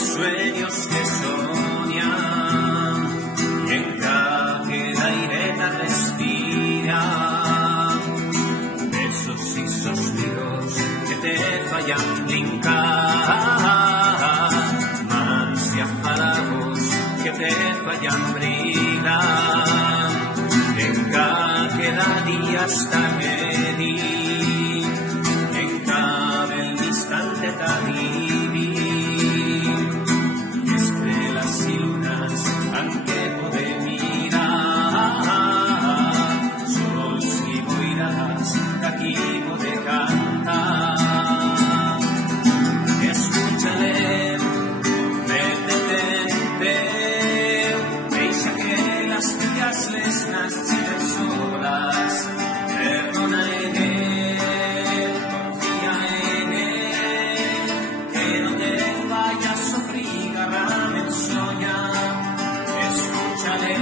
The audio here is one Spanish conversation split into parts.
sueños que soñan y en cada ireta respira besos y suspiros que te fallan brincar, mansiafalagos que te fallan brindar en cada día hasta medir en cada instante tan vivir y estrellas y lunas aunque puede mirar sols y boiradas que aquí puede cantar escúchale lesnas siguen solas, perdona en él, confía en él, que no te vayas a sufrir, realment soñar, escúchale,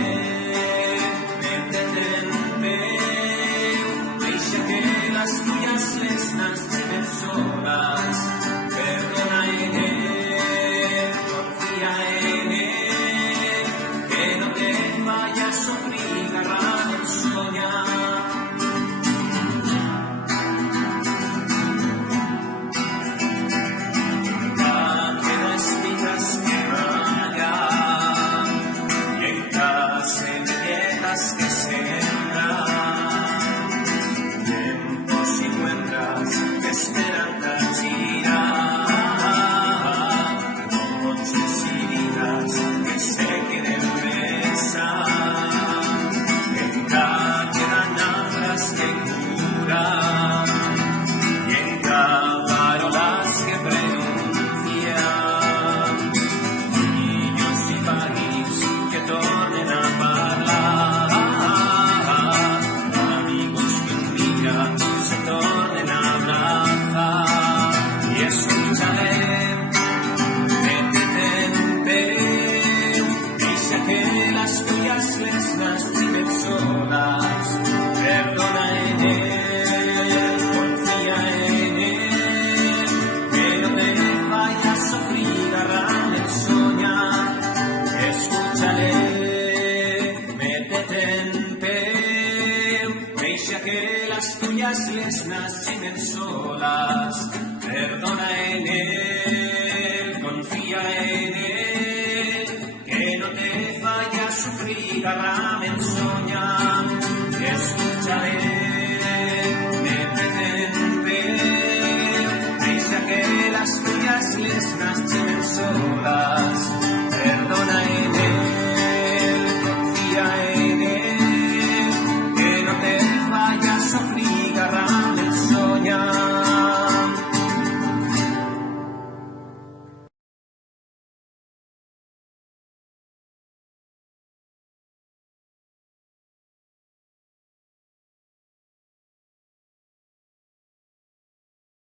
métete en peu, deixa que las tuyas lesnas siguen solas, perdona en él, confía en él, que no te vayas a sufrir, agarrado en soñar. Que no espigas que vayan y en casa de viejas que sembran tiempos y cuentas que esperan girar noches y vidas que se quieren besar. Y en cada parolas que pronuncian niños y país que tornen a hablar amigos que un día se tornen a abrazar y escúchale métete en peu deixa que las tuyas lesnas viven solas perdona en él, confía en él, que no te vayas a sufrir, agarrarle el soñar, escúchale, métete en peu, deixa que las tuyas lesnas siguen solas, perdona en él.